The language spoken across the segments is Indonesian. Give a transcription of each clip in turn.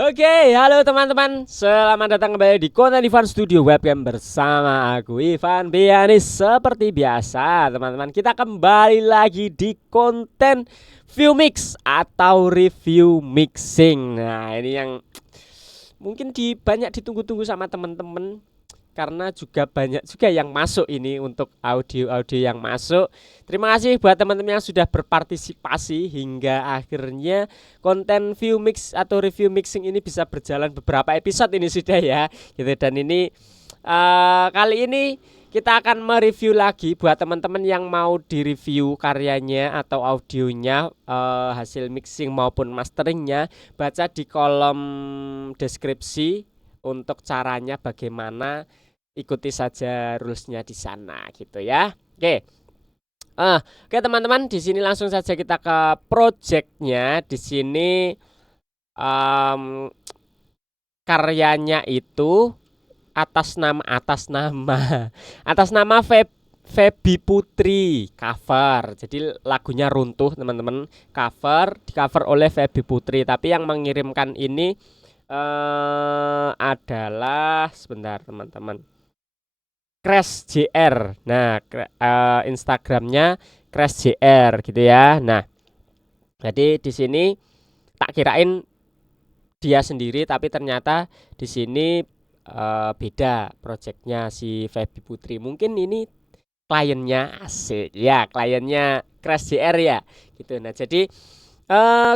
Oke, halo teman-teman. Selamat datang kembali di konten Ivan Studio Webcam bersama aku Ivan Bianis. Seperti biasa, teman-teman, kita kembali lagi di konten view mix atau review mixing. Nah, ini yang mungkin banyak ditunggu-tunggu sama teman-teman karena juga banyak juga yang masuk ini untuk audio-audio yang masuk. Terima kasih buat teman-teman yang sudah berpartisipasi hingga akhirnya konten view mix atau review mixing ini bisa berjalan beberapa episode ini sudah ya. Gitu, dan ini kali ini kita akan mereview lagi buat teman-teman yang mau direview karyanya atau audionya, hasil mixing maupun masteringnya, baca di kolom deskripsi untuk caranya bagaimana, ikuti saja rulesnya di sana gitu ya. Oke. Oke teman-teman, di sini langsung saja kita ke projectnya. Di sini karyanya itu atas nama atas nama Feby Putri cover. Jadi lagunya Runtuh teman-teman, di cover oleh Feby Putri. Tapi yang mengirimkan ini adalah sebentar teman-teman, Crash JR. Nah, Instagramnya Crash JR gitu ya. Nah, jadi di sini tak kirain dia sendiri, tapi ternyata di sini beda projectnya si Feby Putri. Mungkin ini kliennya, asik ya, kliennya Crash JR ya gitu. Nah, jadi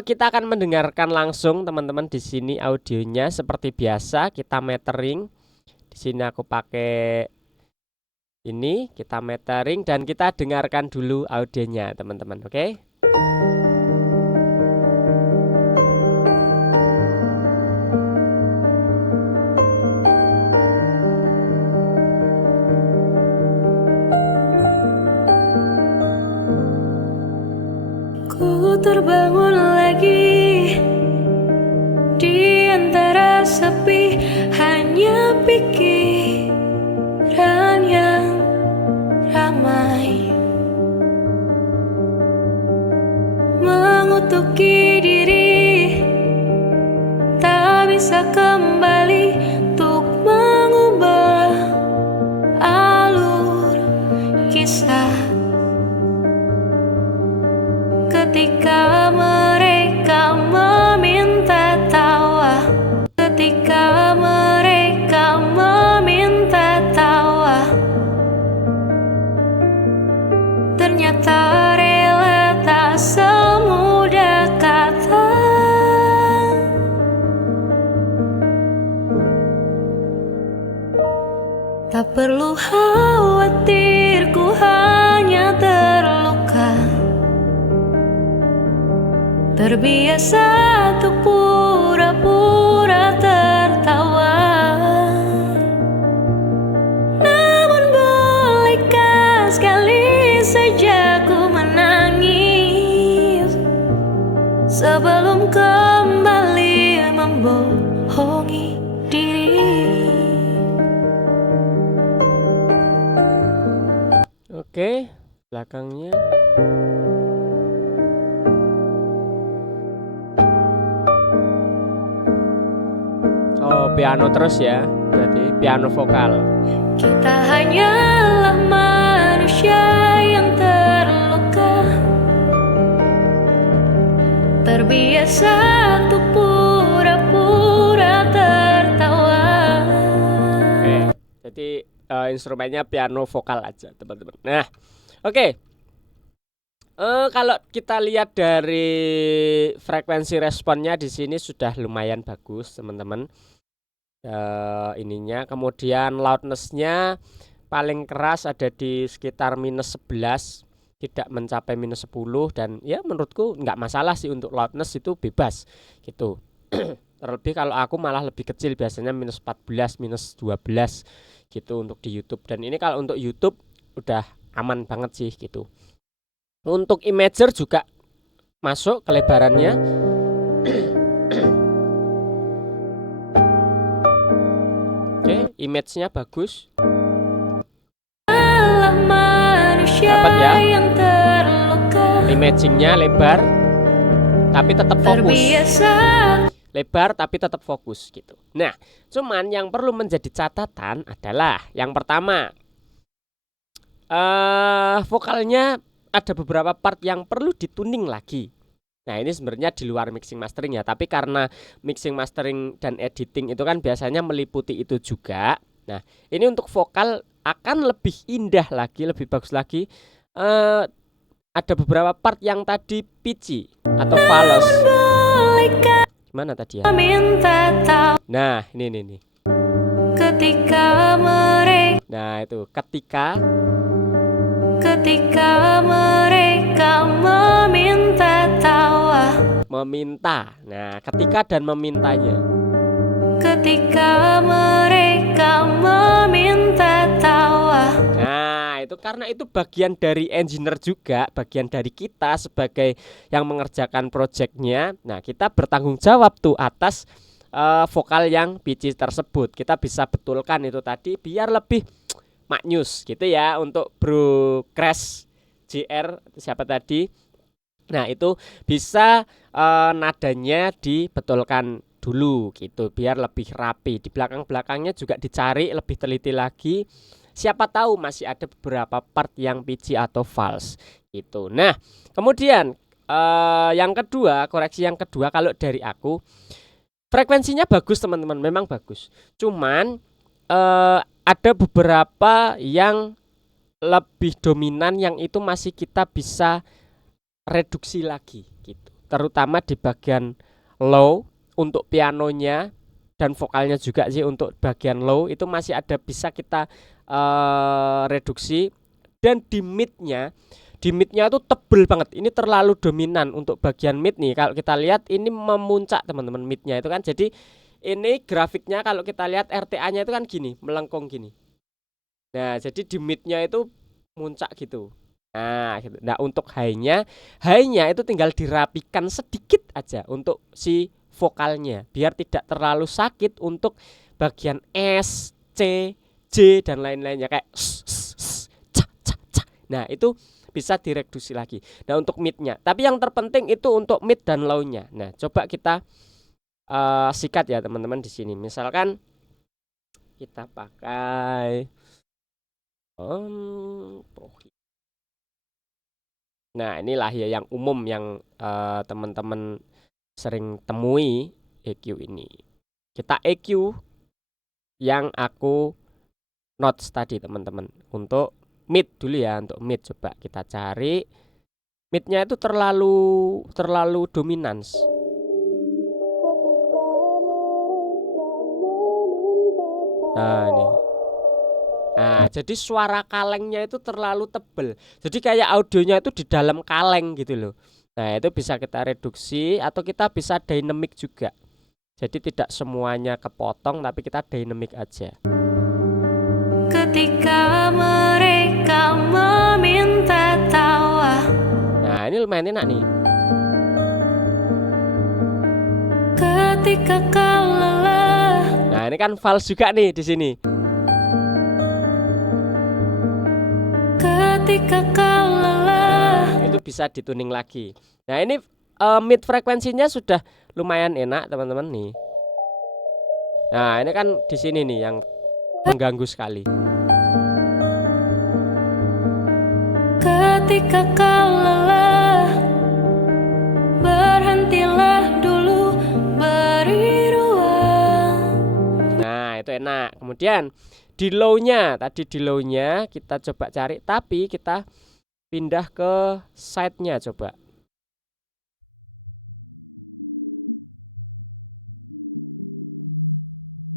kita akan mendengarkan langsung teman-teman di sini audionya seperti biasa. Kita metering. Di sini aku pakai ini, kita metering dan kita dengarkan dulu audionya teman-teman. Oke? Ku terbangun lagi di antara sepi, hanya pikiran yang ramai mengutuki diri, tak bisa kembali untuk mengubah alur kisah. Ketika mereka meminta tawa, ketika mereka meminta tawa, ternyata rela tak semudah kata. Tak perlu khawatir, ku hanya terluka, terbiasa untuk pura-pura tertawa. Namun bolehkah sekali saja ku menangis sebelum kembali membohongi diri. Oke, belakangnya. Oh, piano terus ya, berarti piano vokal. Kita hanyalah manusia yang terluka, terbiasa untuk pura-pura tertawa. Oke, jadi instrumennya piano vokal aja teman-teman. Nah, oke. Kalau kita lihat dari frekuensi responnya di sini sudah lumayan bagus teman-teman. Ininya, kemudian loudnessnya paling keras ada di sekitar -11, tidak mencapai -10, dan ya menurutku nggak masalah sih untuk loudness, itu bebas gitu. Terlebih kalau aku malah lebih kecil, biasanya -14, -12 gitu untuk di YouTube, dan ini kalau untuk YouTube udah aman banget sih gitu. Untuk imager juga masuk kelebarannya. Oke, image-nya bagus. Dapat ya. Imaging-nya lebar tapi tetap fokus. lebar tapi tetap fokus gitu. Nah, cuman yang perlu menjadi catatan adalah yang pertama, vokalnya ada beberapa part yang perlu dituning lagi. Nah, ini sebenarnya di luar mixing mastering ya, tapi karena mixing mastering dan editing itu kan biasanya meliputi itu juga. Nah, ini untuk vokal akan lebih indah lagi, lebih bagus lagi. Ada beberapa part yang tadi pitchy atau false. Gimana tadi ya? Nah, ini. Ketika mereka Nah, itu ketika mereka meminta tawa. meminta. Nah, ketika dan memintanya. Ketika mereka meminta tawa. Nah, itu karena itu bagian dari engineer juga, bagian dari kita sebagai yang mengerjakan projectnya. Nah, kita bertanggung jawab tuh atas vokal yang pitchy tersebut. Kita bisa betulkan itu tadi biar lebih maknyus gitu ya untuk Bro Crash JR siapa tadi. Nah, itu bisa nadanya dibetulkan dulu gitu biar lebih rapi. Di belakang-belakangnya juga dicari lebih teliti lagi. Siapa tahu masih ada beberapa part yang pitchy atau false gitu. Nah, kemudian yang kedua, koreksi yang kedua kalau dari aku, frekuensinya bagus teman-teman, memang bagus. Cuman ada beberapa yang lebih dominan yang itu masih kita bisa reduksi lagi gitu. Terutama di bagian low untuk pianonya dan vokalnya juga sih untuk bagian low itu masih ada bisa kita reduksi. Dan di midnya itu tebel banget. Ini terlalu dominan untuk bagian mid nih. Kalau kita lihat ini memuncak teman-teman midnya itu kan. Jadi ini grafiknya kalau kita lihat RTA-nya itu kan gini, melengkung gini. Nah, jadi di midnya itu muncak gitu. Nah, gitu. Nah, untuk high-nya itu tinggal dirapikan sedikit aja untuk si vokalnya biar tidak terlalu sakit untuk bagian S, C, J dan lain-lainnya kayak Nah, itu bisa direduksi lagi. Nah, untuk midnya. Tapi yang terpenting itu untuk mid dan low-nya. Nah, coba kita sikat ya teman-teman di sini. Misalkan kita pakai nah, inilah ya yang umum yang teman-teman sering temui EQ ini. Kita EQ yang aku notes tadi teman-teman. Untuk mid dulu ya, untuk mid coba kita cari. Midnya itu terlalu dominans. Nah, nih. Nah, jadi suara kalengnya itu terlalu tebel. Jadi kayak audionya itu di dalam kaleng gitu loh. Nah, itu bisa kita reduksi atau kita bisa dynamic juga. Jadi tidak semuanya kepotong tapi kita dynamic aja. Ketika mereka meminta tawa. Nah, ini lumayan enak nih. Ketika kau lelah. Nah, ini kan false juga nih di sini. Ketika kau lelah. Itu bisa dituning lagi. Nah, ini mid frekuensinya sudah lumayan enak teman-teman nih. Nah, ini kan di sini nih yang mengganggu sekali. Ketika kau lelah, berhentilah dulu, beri ruang. Nah, itu enak. Kemudian di low-nya, tadi di low-nya kita coba cari, tapi kita pindah ke side-nya coba.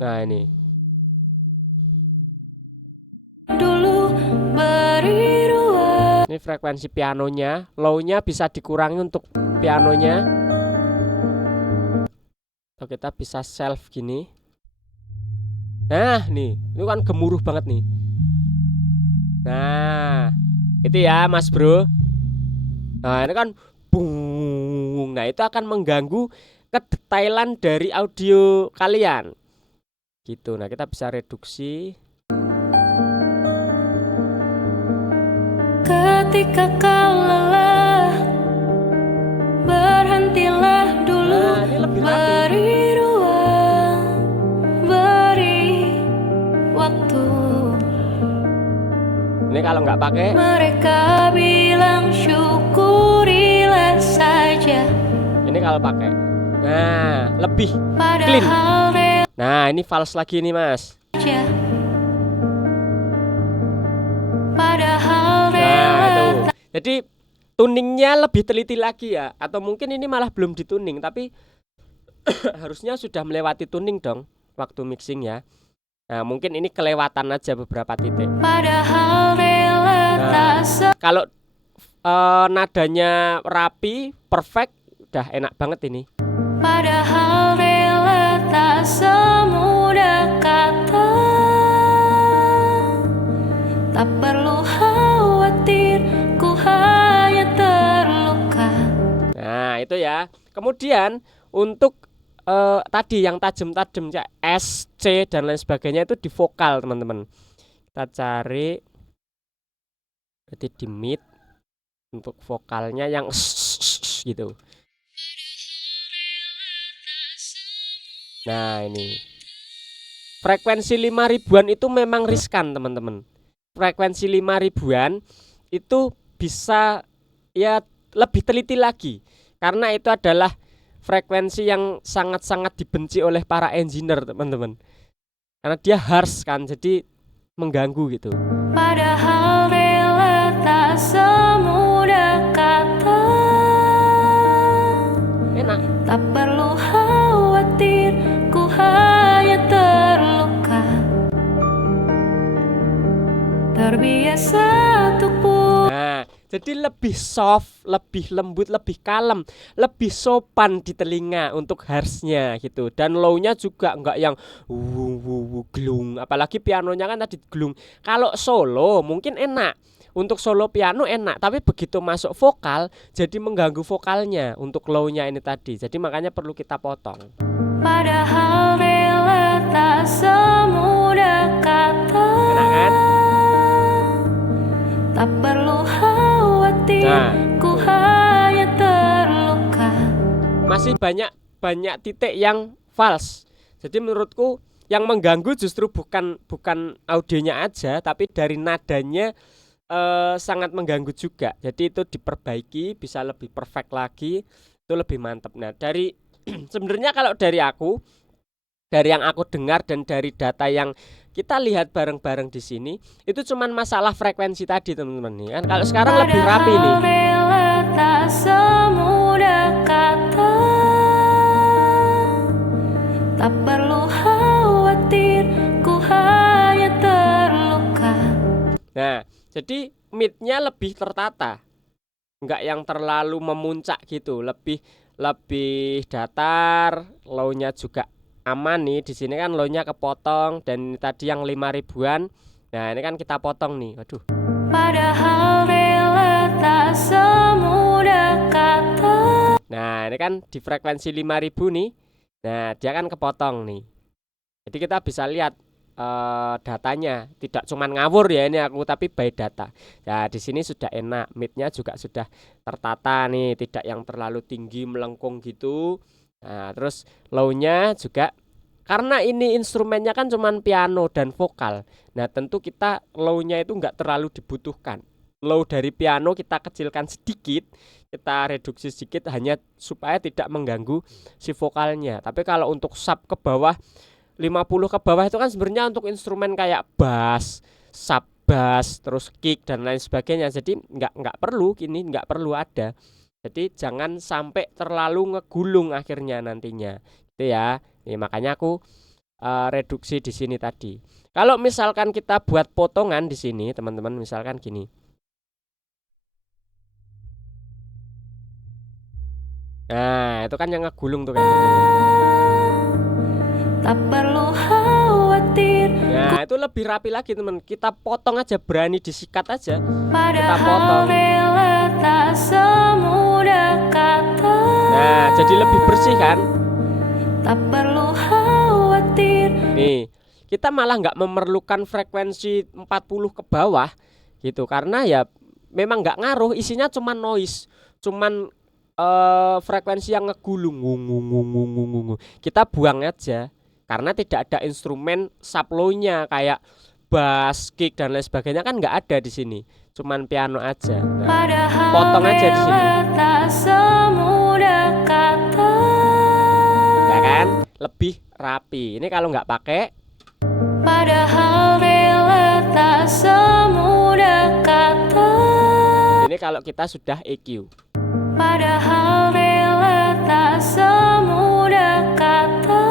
Nah, ini. Dulu beri ruang. Ini frekuensi pianonya, low-nya bisa dikurangi untuk pianonya. Atau kita bisa self gini. Nah, nih, ini kan gemuruh banget nih. Nah, itu ya, Mas Bro. Nah, ini kan bung. Nah, itu akan mengganggu kedetailan dari audio kalian. Gitu. Nah, kita bisa reduksi. Ketika kau lelah, berhentilah dulu, Nah, ini lebih rapi. beri kalau nggak pakai. Mereka bilang syukurilah saja. Ini kalau pakai. Nah, lebih clean. Padahal Nah, ini false lagi nih, Mas. saja. Padahal Nah, itu. Jadi tuningnya lebih teliti lagi ya. Atau mungkin ini malah belum dituning, tapi harusnya sudah melewati tuning dong waktu mixing ya. Nah, mungkin ini kelewatan aja beberapa titik. Padahal rela tak Kalau nadanya rapi, perfect, udah enak banget ini. Padahal rela tak semudah kata. Tak perlu khawatir, ku hanya terluka. Nah, itu ya. Kemudian untuk tadi yang tajam-tajam ya, S, C dan lain sebagainya itu di vokal, teman-teman. Kita cari berarti di mid untuk vokalnya yang gitu. Nah, ini. Frekuensi 5 ribuan itu memang riskan, teman-teman. Frekuensi 5 ribuan itu bisa ya lebih teliti lagi. Karena itu adalah frekuensi yang sangat-sangat dibenci oleh para engineer, teman-teman. Karena dia harsh kan, jadi mengganggu gitu. Padahal rela tak semudah kata. Enak. Tak perlu khawatir, ku hanya terluka. Terbiasa untuk Nah, jadi lebih soft, lebih lembut, lebih kalem, lebih sopan di telinga untuk harshnya gitu. Dan low-nya juga enggak yang glung. Apalagi pianonya kan tadi glung. Kalau solo mungkin enak. Untuk solo piano enak, tapi begitu masuk vokal jadi mengganggu vokalnya untuk low-nya ini tadi. Jadi makanya perlu kita potong. Padahal rela tak semudah kata. Enak kan? Tak perlu khawatir, Nah, ku hanya terluka. masih banyak titik yang false. Jadi menurutku yang mengganggu justru bukan audionya aja, tapi dari nadanya sangat mengganggu juga. Jadi itu diperbaiki, bisa lebih perfect lagi, itu lebih mantap. Nah, dari sebenarnya kalau dari yang aku dengar dan dari data yang kita lihat bareng-bareng di sini, itu cuman masalah frekuensi tadi, teman-teman nih. Kan kalau sekarang lebih rapi nih. Padahal rela tak semudah kata. Tak perlu khawatir, ku hanya terluka. Nah, jadi midnya lebih tertata, nggak yang terlalu memuncak gitu, lebih datar, low-nya juga aman nih. Di sini kan low-nya kepotong dan tadi yang 5 ribuan. Nah, ini kan kita potong nih. Waduh. Padahal rela tak semudah kata. Nah, ini kan di frekuensi 5000 nih. Nah, dia kan kepotong nih. Jadi kita bisa lihat datanya, tidak cuman ngawur ya ini aku, tapi by data. Nah, di sini sudah enak, midnya juga sudah tertata nih, tidak yang terlalu tinggi melengkung gitu. Nah, terus low-nya juga, karena ini instrumennya kan cuman piano dan vokal. Nah, tentu kita low-nya itu enggak terlalu dibutuhkan. Low dari piano kita kecilkan sedikit, kita reduksi sedikit hanya supaya tidak mengganggu si vokalnya. Tapi kalau untuk sub ke bawah 50 ke bawah itu kan sebenarnya untuk instrumen kayak bass, sub bass, terus kick dan lain sebagainya. Jadi nggak perlu nggak perlu ada. Jadi jangan sampai terlalu ngegulung akhirnya nantinya. Itu ya. Nih, makanya aku reduksi di sini tadi. Kalau misalkan kita buat potongan di sini, teman-teman, misalkan gini. Nah, itu kan yang ngegulung tuh kayak gitu. Tak perlu khawatir. Nah, itu lebih rapi lagi, teman. Kita potong aja, berani disikat aja. Kita Padahal potong. rela tak semudah kata. Nah, jadi lebih bersih kan? Tak perlu khawatir. Nih, kita malah nggak memerlukan frekuensi 40 ke bawah gitu, karena ya memang nggak ngaruh, isinya cuman noise, cuman frekuensi yang ngegulung, kita buang aja karena tidak ada instrumen sub low-nya kayak bass, kick dan lain sebagainya kan nggak ada di sini, cuman piano aja. Nah, Padahal potong aja di sini, rela tak semudah kata. ya kan? Lebih rapi. Ini kalau nggak pakai, Padahal rela tak semudah kata. ini kalau kita sudah EQ. Padahal rela tak semudah kata.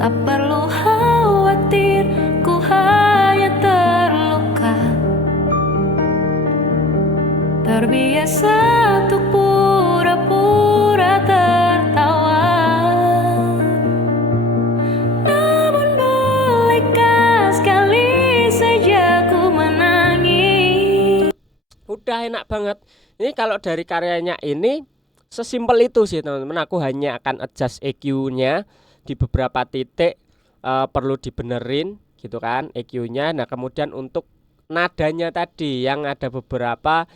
Tak perlu khawatir, ku hanya terluka. Terbiasa untuk pura-pura tertawa. Namun bolehkah sekali saja ku menangis. Udah enak banget. Ini kalau dari karyanya ini sesimpel itu sih teman-teman. Aku hanya akan adjust EQ-nya di beberapa titik, perlu dibenerin gitu kan EQ-nya. Nah kemudian untuk nadanya tadi yang ada beberapa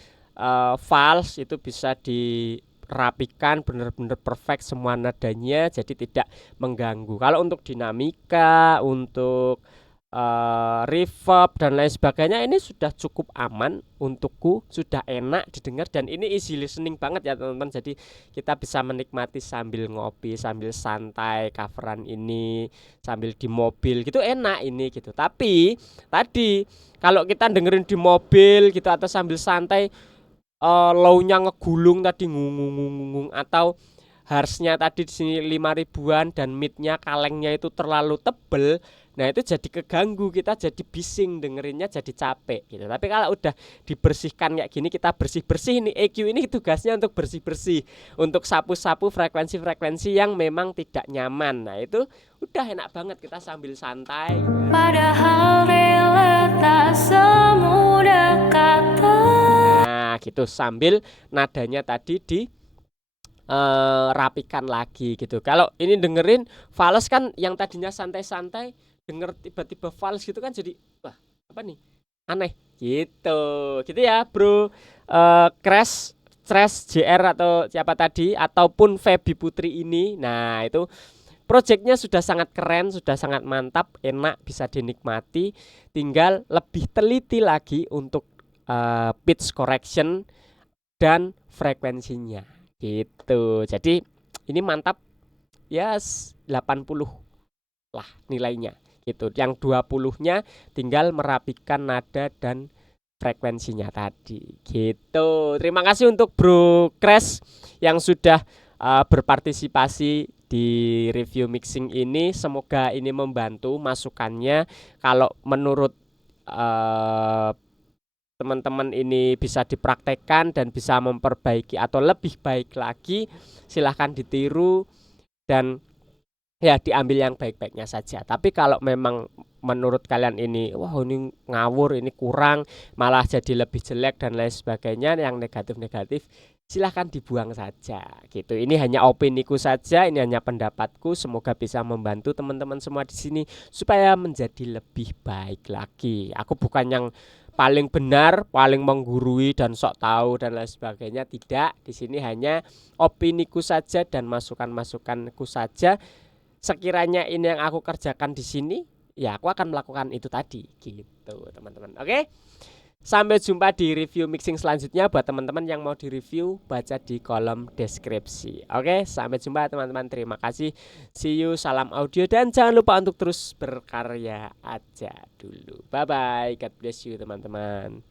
false itu bisa dirapikan bener-bener perfect semua nadanya, jadi tidak mengganggu. Kalau untuk dinamika, untuk reverb dan lain sebagainya ini sudah cukup aman untukku, sudah enak didengar dan ini easy listening banget ya teman-teman. Jadi kita bisa menikmati sambil ngopi, sambil santai coveran ini, sambil di mobil gitu enak ini gitu. Tapi tadi kalau kita dengerin di mobil gitu atau sambil santai, low-nya ngegulung tadi ngungung atau harshnya tadi di sini 5 ribuan dan midnya kalengnya itu terlalu tebel, nah itu jadi keganggu, kita jadi bising dengerinnya, jadi capek gitu. Tapi kalau udah dibersihkan kayak gini, kita bersih-bersih ini EQ ini tugasnya untuk bersih-bersih, untuk sapu-sapu frekuensi-frekuensi yang memang tidak nyaman. Nah itu udah enak banget kita sambil santai gitu. Padahal rela tak semudah kata. Nah gitu sambil nadanya tadi di rapikan lagi gitu. Kalau ini dengerin fals kan yang tadinya santai-santai, denger tiba-tiba fals gitu kan jadi wah apa nih aneh gitu ya bro. Crash JR atau siapa tadi ataupun Feby Putri ini, nah itu projectnya sudah sangat keren, sudah sangat mantap, enak, bisa dinikmati. Tinggal lebih teliti lagi untuk pitch correction dan frekuensinya gitu. Jadi ini mantap ya 80 lah nilainya gitu. Yang 20-nya tinggal merapikan nada dan frekuensinya tadi gitu. Terima kasih untuk Bro Crash yang sudah berpartisipasi di review mixing ini. Semoga ini membantu masukannya. Kalau menurut teman-teman ini bisa dipraktekkan dan bisa memperbaiki atau lebih baik lagi, silahkan ditiru dan ya diambil yang baik-baiknya saja. Tapi kalau memang menurut kalian ini wah ini ngawur, ini kurang, malah jadi lebih jelek dan lain sebagainya, yang negatif-negatif silahkan dibuang saja gitu. Ini hanya opiniku saja, ini hanya pendapatku. Semoga bisa membantu teman-teman semua di sini supaya menjadi lebih baik lagi. Aku bukan yang paling benar, paling menggurui dan sok tahu dan lain sebagainya, tidak. Di sini hanya opiniku saja dan masukan-masukanku saja. Sekiranya ini yang aku kerjakan di sini, ya aku akan melakukan itu tadi gitu teman-teman. Oke, sampai jumpa di review mixing selanjutnya. Buat teman-teman yang mau direview, baca di kolom deskripsi. Oke, sampai jumpa teman-teman. Terima kasih. See you, salam audio, dan jangan lupa untuk terus berkarya aja dulu. Bye bye, God bless you teman-teman.